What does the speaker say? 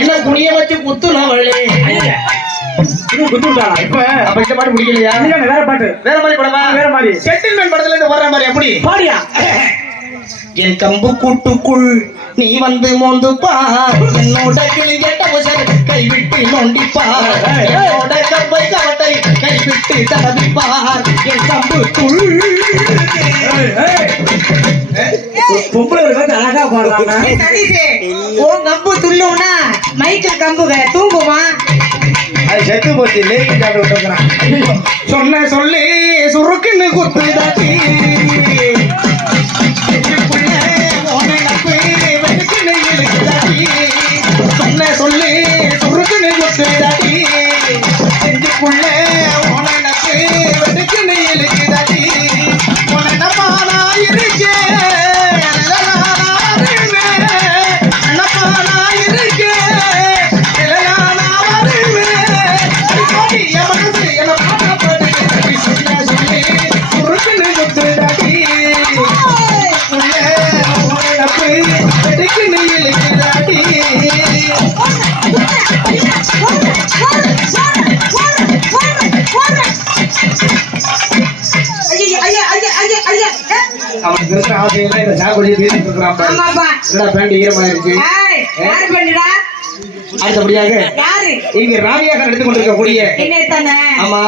என்ன புனிய வச்சு குத்துனவளே குத்துட்டா இப்ப அப்ப இந்த பாட்டு பிடிக்கலையா? வேற பாட்டு வேற மாதிரி படமா? வேற மாதிரி செட்டில்மென்ட் படத்துல இருந்து வர்ற மாதிரி எப்படி பாடியா? என் கம்பு கூட்டுக்குள் நீ வந்து மோந்து பார், என்னோட கிளியட்ட உசர் கைவிட்டு நோண்டிப்பார், என்னோட கம்பை கவட்டை கைவிட்டு தடவிப்பார், என் கம்புக்குள் பொம்பளை அழகா பாடுறாங்க. உன் கம்பு துள்ளுனா மைக்கேல் கம்புக தூங்குமா? அது செத்து போச்சு லேக்கி காட்டு விட்டுக்கிறான். சொன்ன சொல்லி சுருக்குன்னு குத்துதாட்டி சொன்ன சொல்லி சுருக்குன்னு குத்துதாட்டி செஞ்சுக்குள்ள உனக்கு வெடுக்குன்னு இழுக்குதாட்டி உனப்பானா இருக்கேன் அவனுக்கு இருக்கிற ஆசையெல்லாம் இந்த சாக்குடியை தீர்த்து இருக்கிறான். பேண்ட் ஈரமாயிருச்சு. அடுத்தபடியாக இங்க ராணியாக நடந்து கொண்டிருக்கக்கூடிய ஆமா